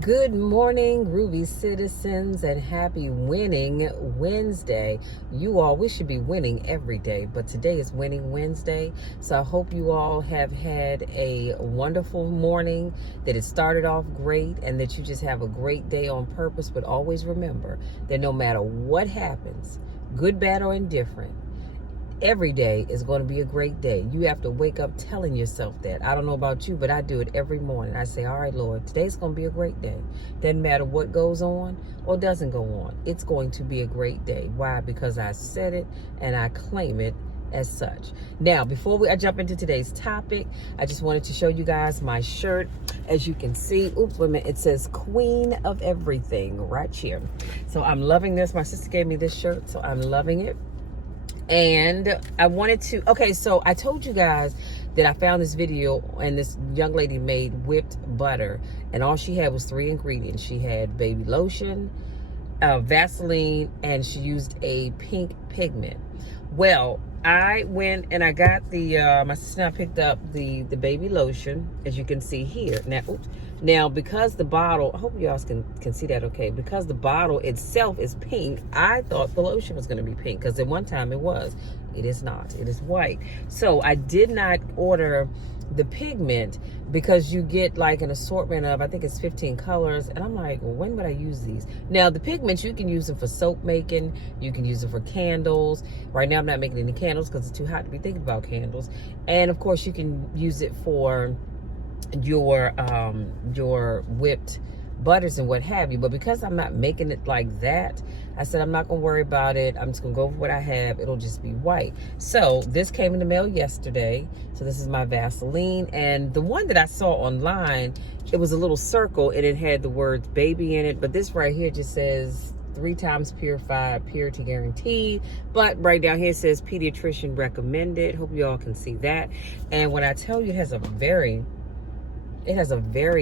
Good morning, Ruby citizens, and happy Winning Wednesday. You all, we should be winning every day, but today is Winning Wednesday. So I hope you all have had a wonderful morning, that it started off great, and that you just have a great day on purpose. But always remember that no matter what happens, good, bad, or indifferent, every day is going to be a great day. You have to wake up telling yourself that. I don't know about you, but I do it every morning. I say, all right, Lord, today's going to be a great day. Doesn't matter what goes on or doesn't go on. It's going to be a great day. Why? Because I said it and I claim it as such. Now, before I jump into today's topic, I just wanted to show you guys my shirt. As you can see, oops, wait a minute, it says Queen of Everything right here. So I'm loving this. My sister gave me this shirt, so I'm loving it. And I wanted to, okay, so I told you guys that I found this video and this young lady made whipped butter, and all she had was 3 ingredients. She had baby lotion, Vaseline, and she used a pink pigment. Well, I went and I got the, my sister and I picked up the baby lotion, as you can see here. Now, oops. Now, because the bottle, I hope you all can see that okay, because the bottle itself is pink, I thought the lotion was going to be pink, because at one time it was. It is not. It is white. So I did not order the pigment, because you get like an assortment of, I think it's 15 colors, and I'm like, well, when would I use these? Now, the pigments, you can use them for soap making, you can use them for candles. Right now I'm not making any candles because it's too hot to be thinking about candles. And of course you can use it for your whipped butters and what have you. But because I'm not making it like that, I said I'm not gonna worry about it. I'm just gonna go with what I have. It'll just be white. So this came in the mail yesterday. So this is my Vaseline, and the one that I saw online, it was a little circle and it had the words baby in it, but this right here just says 3 times purified, purity guaranteed. But right down here it says pediatrician recommended. Hope you all can see that. And when I tell you, it has a very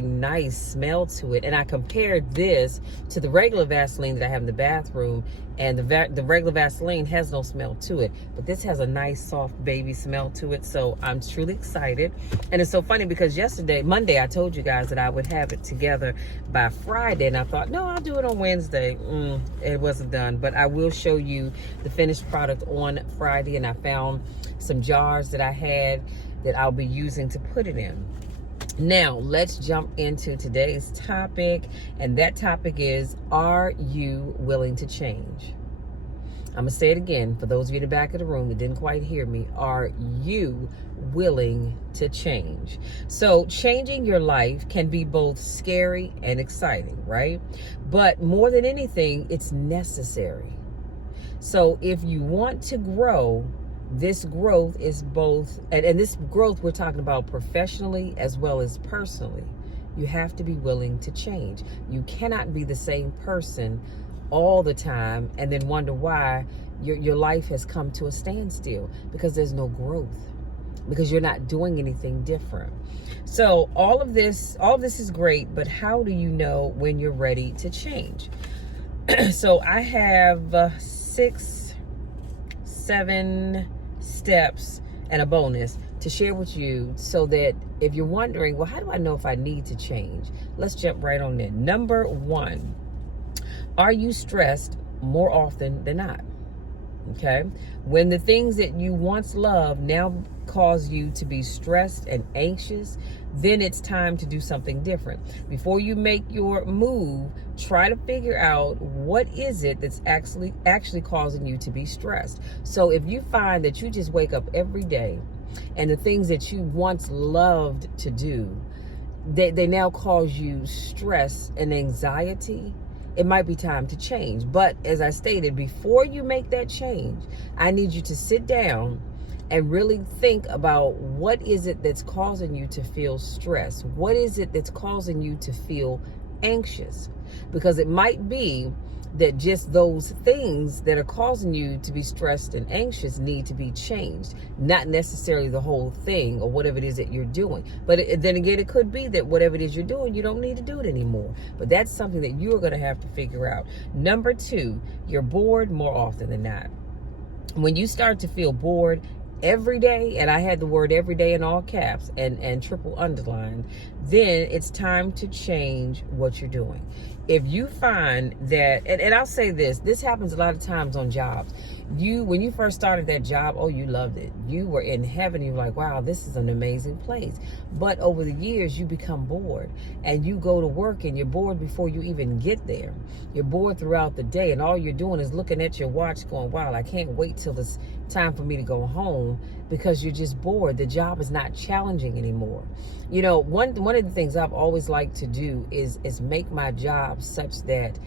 nice smell to it. And I compared this to the regular Vaseline that I have in the bathroom, and the regular Vaseline has no smell to it, but this has a nice soft baby smell to it. So I'm truly excited. And it's so funny because Monday, I told you guys that I would have it together by Friday, and I thought, no, I'll do it on Wednesday. It wasn't done, but I will show you the finished product on Friday. And I found some jars that I had that I'll be using to put it in. Now, let's jump into today's topic, and that topic is, are you willing to change? I'm going to say it again for those of you in the back of the room that didn't quite hear me. Are you willing to change? So changing your life can be both scary and exciting, right? But more than anything, it's necessary. So if you want to grow, this growth is both, and this growth we're talking about professionally as well as personally. You have to be willing to change. You cannot be the same person all the time and then wonder why your life has come to a standstill, because there's no growth, because you're not doing anything different. So all of this is great, but how do you know when you're ready to change? So I have 6, 7 steps and a bonus to share with you, so that if you're wondering, well, how do I know if I need to change? Let's jump right on in. Number 1, are you stressed more often than not? Okay. When the things that you once loved now cause you to be stressed and anxious, then it's time to do something different. Before you make your move, try to figure out what is it that's actually causing you to be stressed. So if you find that you just wake up every day and the things that you once loved to do, they now cause you stress and anxiety, it might be time to change. But as I stated, before you make that change, I need you to sit down and really think about, what is it that's causing you to feel stressed? What is it that's causing you to feel anxious? Because it might be that just those things that are causing you to be stressed and anxious need to be changed, not necessarily the whole thing or whatever it is that you're doing. But then again, it could be that whatever it is you're doing, you don't need to do it anymore. But that's something that you're going to have to figure out. Number 2, you're bored more often than not. When you start to feel bored, every day, and I had the word every day in all caps and triple underlined, then it's time to change what you're doing. If you find that, and I'll say this happens a lot of times on jobs. When you first started that job, oh, you loved it. You were in heaven. You were like, wow, this is an amazing place. But over the years, you become bored, and you go to work and you're bored before you even get there. You're bored throughout the day, and all you're doing is looking at your watch going, wow, I can't wait till it's time for me to go home, because you're just bored. The job is not challenging anymore. You know, one of the things I've always liked to do is make my job such that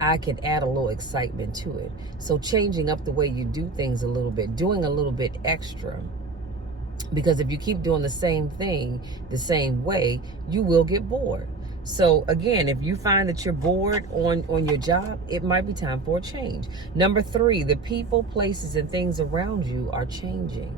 I can add a little excitement to it. So changing up the way you do things a little bit, doing a little bit extra. Because if you keep doing the same thing the same way, you will get bored. So again, if you find that you're bored on your job, it might be time for a change. Number 3, the people, places, and things around you are changing.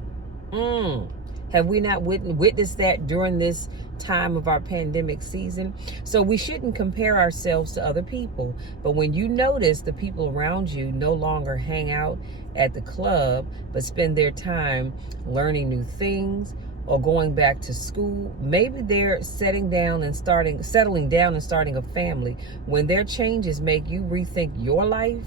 Have we not witnessed that during this time of our pandemic season? So we shouldn't compare ourselves to other people. But when you notice the people around you no longer hang out at the club, but spend their time learning new things or going back to school, maybe they're settling down and starting a family. When their changes make you rethink your life,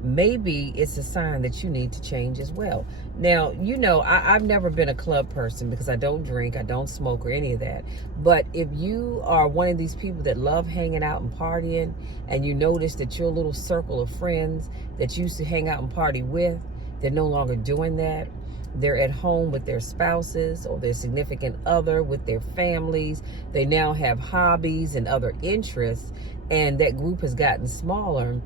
maybe it's a sign that you need to change as well. Now, you know, I've never been a club person because I don't drink, I don't smoke or any of that. But if you are one of these people that love hanging out and partying, and you notice that your little circle of friends that you used to hang out and party with, they're no longer doing that. They're at home with their spouses or their significant other, with their families. They now have hobbies and other interests, and that group has gotten smaller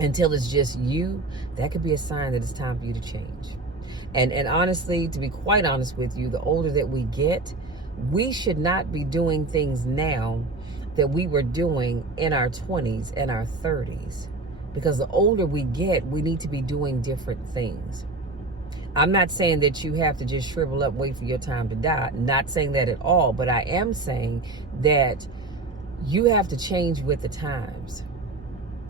until it's just you. That could be a sign that it's time for you to change. And honestly, to be quite honest with you, the older that we get, we should not be doing things now that we were doing in our 20s and our 30s. Because the older we get, we need to be doing different things. I'm not saying that you have to just shrivel up, wait for your time to die. Not saying that at all. But I am saying that you have to change with the times.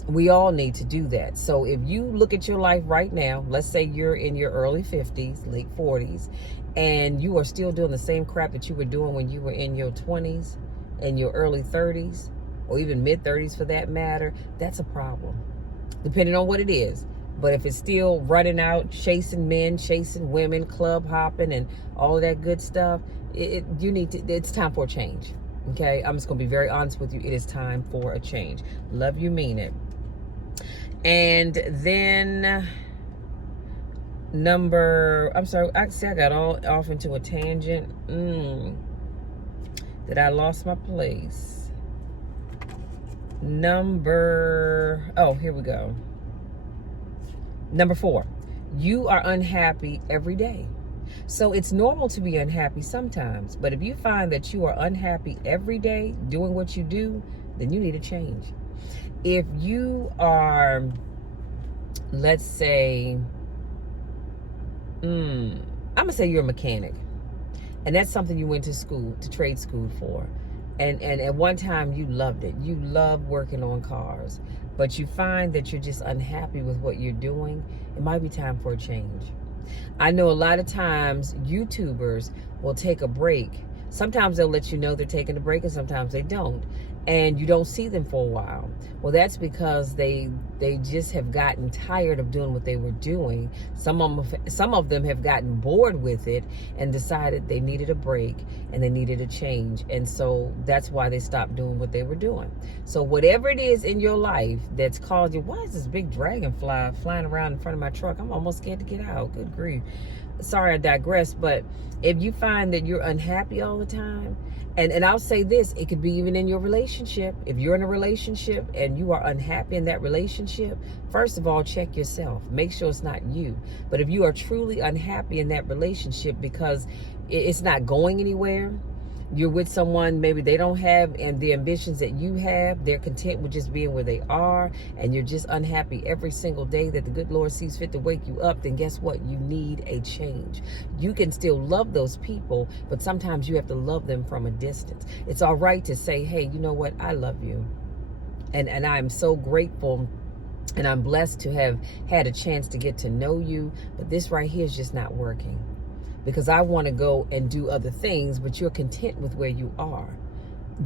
We all need to do that. So if you look at your life right now, let's say you're in your early 50s, late 40s, and you are still doing the same crap that you were doing when you were in your 20s and your early 30s, or even mid 30s for that matter, that's a problem, depending on what it is. But if it's still running out, chasing men, chasing women, club hopping, and all of that good stuff, it's time for a change. Okay, I'm just going to be very honest with you. It is time for a change. Love you, mean it. And then I got all off into a tangent. That I lost my place. Here we go. Number 4, you are unhappy every day. So it's normal to be unhappy sometimes, but if you find that you are unhappy every day doing what you do, then you need a change. If you are, let's say, I'm gonna say you're a mechanic, and that's something you went to trade school for, and at one time you loved it. You love working on cars, but you find that you're just unhappy with what you're doing. It might be time for a change. I know a lot of times YouTubers will take a break. Sometimes they'll let you know they're taking a break, and sometimes they don't. And you don't see them for a while. Well, that's because they just have gotten tired of doing what they were doing. Some of them have gotten bored with it and decided they needed a break and they needed a change. And so that's why they stopped doing what they were doing. So whatever it is in your life that's caused you, why is this big dragonfly flying around in front of my truck? I'm almost scared to get out. Good grief. Sorry, I digress. But if you find that you're unhappy all the time, and I'll say this, it could be even in your relationship. If you're in a relationship and you are unhappy in that relationship, first of all, check yourself. Make sure it's not you. But if you are truly unhappy in that relationship because it's not going anywhere, you're with someone, maybe they don't have the ambitions that you have, they're content with just being where they are, and you're just unhappy every single day that the good Lord sees fit to wake you up, then guess what? You need a change. You can still love those people, but sometimes you have to love them from a distance. It's all right to say, hey, you know what? I love you. And I'm so grateful, and I'm blessed to have had a chance to get to know you, but this right here is just not working. because I want to go and do other things, but you're content with where you are.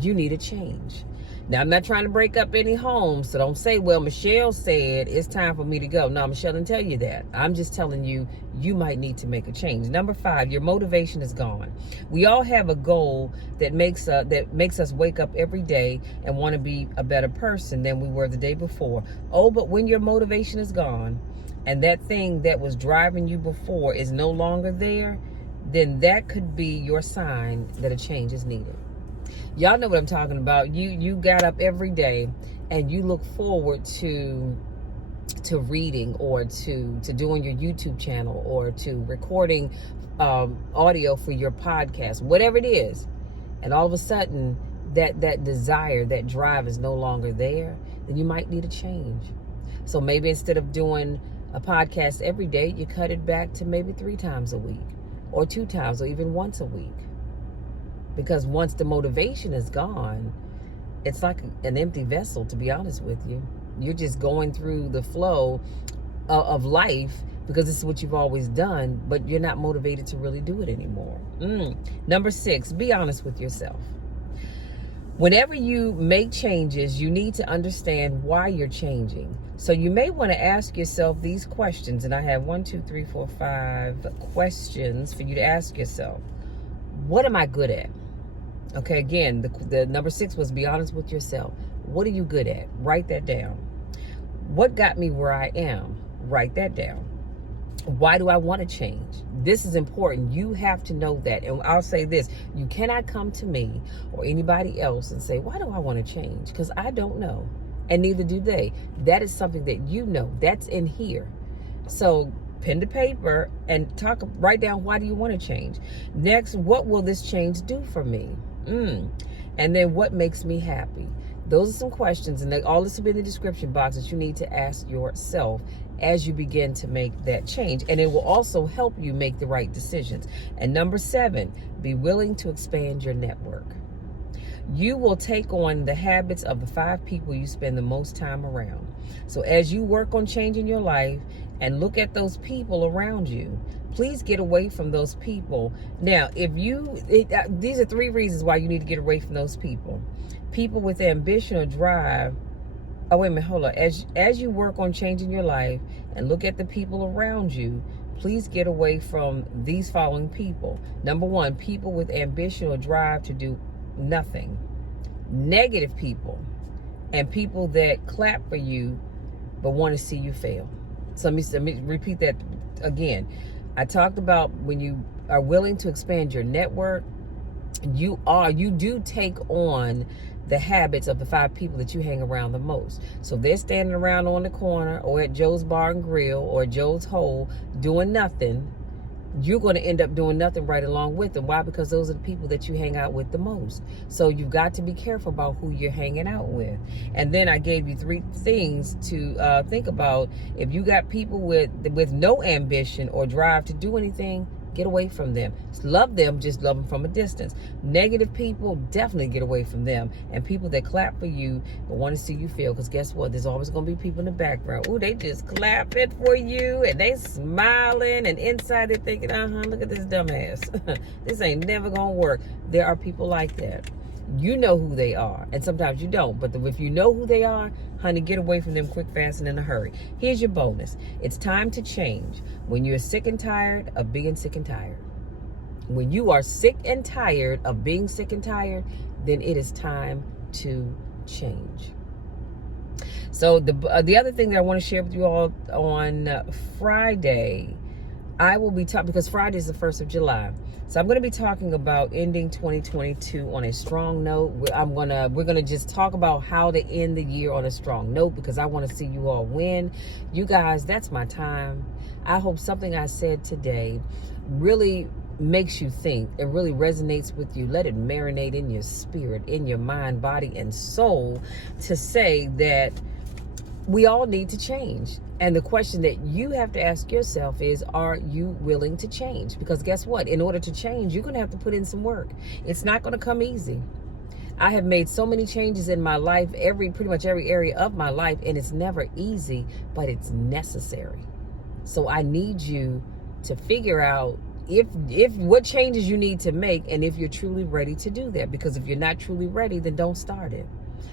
You need a change. Now, I'm not trying to break up any homes, so don't say, well, Michelle said it's time for me to go. No, Michelle didn't tell you that. I'm just telling you, you might need to make a change. Number 5, your motivation is gone. We all have a goal that makes us wake up every day and want to be a better person than we were the day before. Oh, but when your motivation is gone and that thing that was driving you before is no longer there, then that could be your sign that a change is needed. Y'all know what I'm talking about. You got up every day and you look forward to reading or to doing your YouTube channel or to recording audio for your podcast, whatever it is. And all of a sudden that desire, that drive is no longer there, then you might need a change. So maybe instead of doing a podcast every day, you cut it back to maybe 3 times a week or 2 times or even once a week. Because once the motivation is gone, it's like an empty vessel, to be honest with you. You're just going through the flow of life because this is what you've always done, but you're not motivated to really do it anymore. Number 6, be honest with yourself. Whenever you make changes, you need to understand why you're changing. So you may want to ask yourself these questions, and I have 5 questions for you to ask yourself. What am I good at? Okay, again, the number 6 was be honest with yourself. What are you good at? Write that down. What got me where I am? Write that down. Why do I want to change? This is important. You have to know that. And I'll say this, you cannot come to me or anybody else and say, why do I want to change? Because I don't know. And neither do they. That is something that you know. That's in here. So pen to paper and write down, why do you want to change? Next, what will this change do for me? And then what makes me happy? Those are some questions, and all this will be in the description box that you need to ask yourself as you begin to make that change. And it will also help you make the right decisions. And number 7, be willing to expand your network. You will take on the habits of the 5 people you spend the most time around. So as you work on changing your life and look at those people around you, please get away from those people. Now, these are 3 reasons why you need to get away from those people. People with ambition or drive. Oh, wait a minute, hold on. As you work on changing your life and look at the people around you, please get away from these following people. Number 1, people with ambition or drive to do nothing. Negative people and people that clap for you but want to see you fail. So let me repeat that again. I talked about when you are willing to expand your network, you do take on the habits of the 5 people that you hang around the most. So if they're standing around on the corner or at Joe's Bar and Grill or Joe's Hole doing nothing, you're going to end up doing nothing right along with them. Why? Because those are the people that you hang out with the most. So you've got to be careful about who you're hanging out with. And then I gave you 3 things to think about. If you got people with no ambition or drive to do anything, get away from them. Love them, just love them from a distance. Negative people, definitely get away from them. And people that clap for you but want to see you fail, because guess what? There's always going to be people in the background. Ooh, they just clapping for you and they smiling, and inside they're thinking, look at this dumbass. This ain't never going to work. There are people like that. You know who they are, and sometimes you don't. But if you know who they are, honey, get away from them quick, fast, and in a hurry. Here's your bonus. It's time to change. When you're sick and tired of being sick and tired. When you are sick and tired of being sick and tired, then it is time to change. So the other thing that I want to share with you all on Friday, I will be talking, because Friday is the 1st of July. So I'm going to be talking about ending 2022 on a strong note. We're going to just talk about how to end the year on a strong note, because I want to see you all win. You guys, that's my time. I hope something I said today really makes you think and really resonates with you. Let it marinate in your spirit, in your mind, body, and soul, to say that we all need to change. And the question that you have to ask yourself is, are you willing to change? Because guess what? In order to change, you're going to have to put in some work. It's not going to come easy. I have made so many changes in my life, pretty much every area of my life, and it's never easy, but it's necessary. So I need you to figure out if what changes you need to make, and if you're truly ready to do that. Because if you're not truly ready, then don't start it.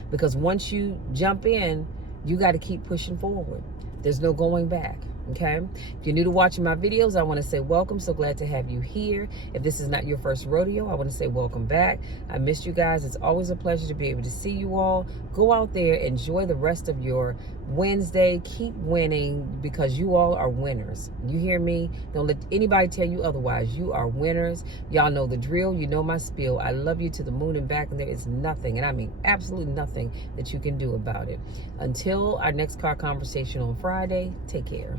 Because once you jump in, you got to keep pushing forward. There's no going back. Okay, if you're new to watching my videos, I want to say welcome. So glad to have you here. If this is not your first rodeo, I want to say welcome back. I missed you guys. It's always a pleasure to be able to see you all. Go out there, enjoy the rest of your Wednesday. Keep winning, because you all are winners. You hear me? Don't let anybody tell you otherwise. You are winners. Y'all know the drill. You know my spiel. I love you to the moon and back, and there is nothing, and I mean absolutely nothing, that you can do about it. Until our next car conversation on Friday, take care.